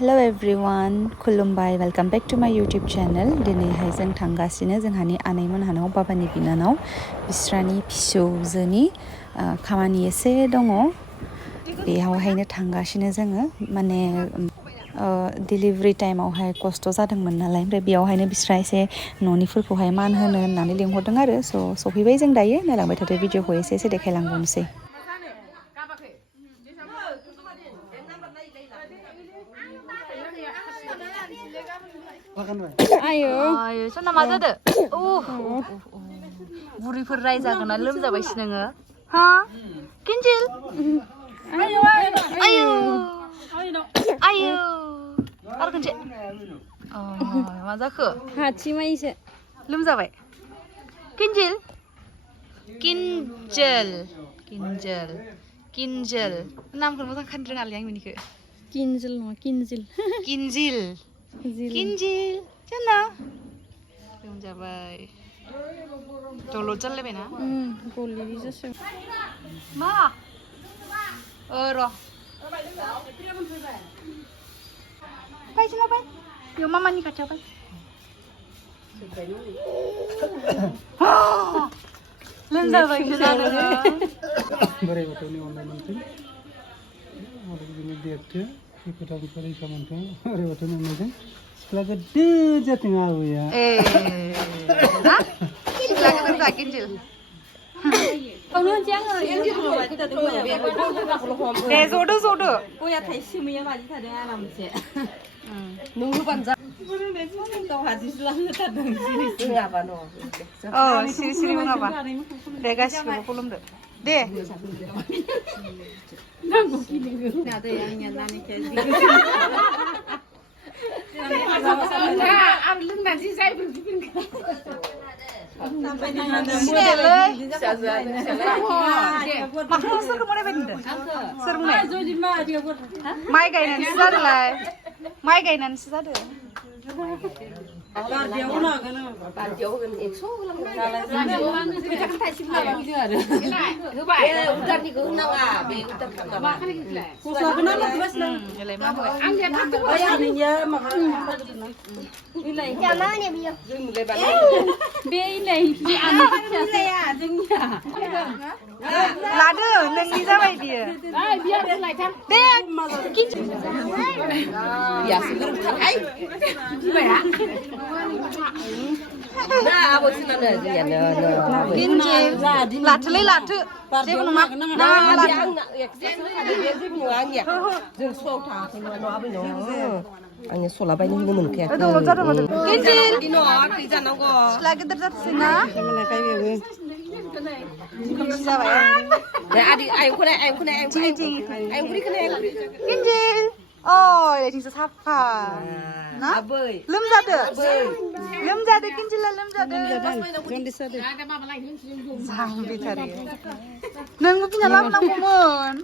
Hello everyone, खुलुमबाय, welcome back to my YouTube channel. दिनैहाय जों थांगासिनो जोंहानि आनैमोनहानाव बाबानि बिनानाव बिस्रानि फिसौजोनि खामानि एसे दङ। बेयावहायनो थांगासिनो जोङो माने डिलिभारि टाइमावहाय खस्थ' जादोंमोन नालाय ओमफ्राय बेयावहायनो बिस्रा एसे न'निफोरखौहाय मान होनो होननानै लिंहरदों आरो सफैबाय जों दायो नायलांबाय थादो भिडिअखौ एसे देखायलांबावनोसै। Ayo, sana मा जादो? बुरिफोर रायजागोना लोमजाबायसो नोङो? हा? किन्जिल? आयौ आरो खनसे मा जाखो? हाथिमायसो लोमजाबाय? किन्जिल? किन्जिल नामखौ मोजां खोनानो रोङालै आं बिनिखो। किन्जिल नङा किन्जिल किन्जिल जाना लोमजाबाय दलद जालायबायना गलिरि जासो मा र' बायजोलाबाय बेयाव मामानि खाथियाव बाय लोमजाबाय बोराइ बाथौनि अननाय मोनथों आरो बिदिनो देरथों खैफोद रैखा मोनथों बोराइ बाथौनि अननायजों सिख्ला गिदिर जाथों आबैया ना सिख्ला गिदिर जा किन्जिल दे जदो गया थाइसेमैया मादि थादों आरामसे नों होबानो जा गाव हारसिंसो लांहोथारदों सिरि रोङाबा न' सिरि रोङाबा दे गासिखौबो खुलुमदो दे नादे आंनिया नानिखे आं लोंनानै जायबो बिदिनो माखौ सोरखौ मरायबाय होनदों सोर माइ गायनानैसो जादोंलाय माइ गायनानैसो जादों लादो नोंनि जाबाय बियो लाथोलै लाथो जेबो नङा आंनि सला बायनो होनो मोनखायाखै दलद जादोंमोन सिख्ला गिदिर जाथोंसै ना किन्जिल ओइथिंसो साफा ना लोमजादो किन्जिला लोमजादो जाम्बिथारि नोंबो बिना लाबोनांगौमोन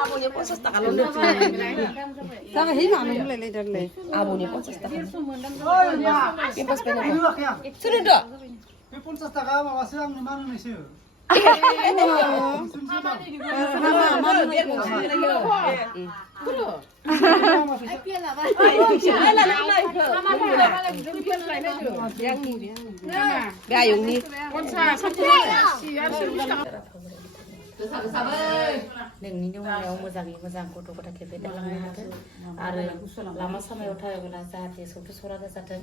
आब'नि 50 थाखाल' जाबाय मानो होलायलायदोंलै आब'नि 50 थाखा पेम्पास बायनांगौ सोरनो बे 50 थाखा माबासो आंनो मान होनायसो नोंनि नेवनायाव मोजाङै मोजां गथ' गथायखौ फेदेरलांनो हाथों आरो लामा सामायाव थाबायब्ला जाहाथे सौथु सौरागा जाथों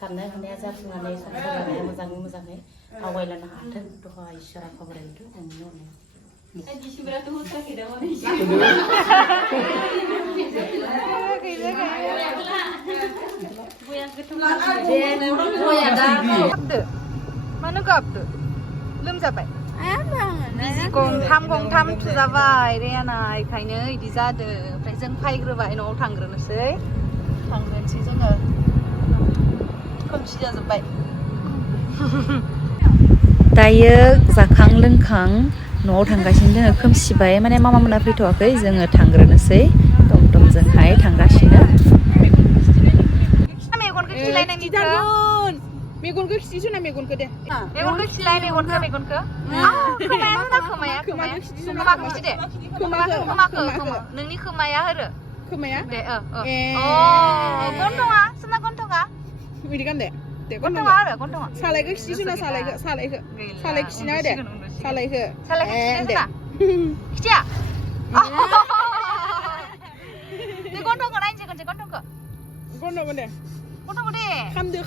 साननाय हनाया जाफुंनानै संसार जानाया मोजाङै आवगायलांनो हाथों दहा इसोरा खावलायदो नोंनि नेवनायाव मानो गाबदो लोमजाबाय गंथाम थुजाबाय रेयाना इखायनो इदि जादो ओमफ्राय जों फायग्रोबाय न'आव थांग्रोनोसै जोङो खोमसि जाजोब्बाय दायो जाखां लोंखां न'आव थांगासिनो जोङो खोमसिबाय माने मामा मोना फैथ'वाखै जोङो थांग्रोनोसै टमटमजोंहाय थांगासिनो मेगनखौ खिलायनायनिखौ मेगनखौ खिथिसुना मेगनखौ दे मेगनखौ खिलाय मेगनखौ खोमाया होना खोमाया खोमाखौ खिथि दे खोमाखौ नोंनि खोमाया होरो खोमाया दे गन्थङा सोना गन्थङा बिदि गान दे गन्थङा आरो गन्थङा सालायखौ खिथिसुना सालाय खिथिना दे सालायखौ खिथिया 내 건통거 나인지 건지 건통거 गन्थ'गोन दे 건통거 돼 खामदो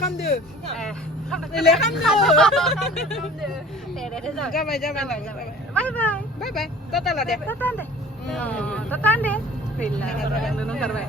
ले खामदो जाबाय बाय बाय टाटा ला दे तातान दे गैला नों ओंखारबाय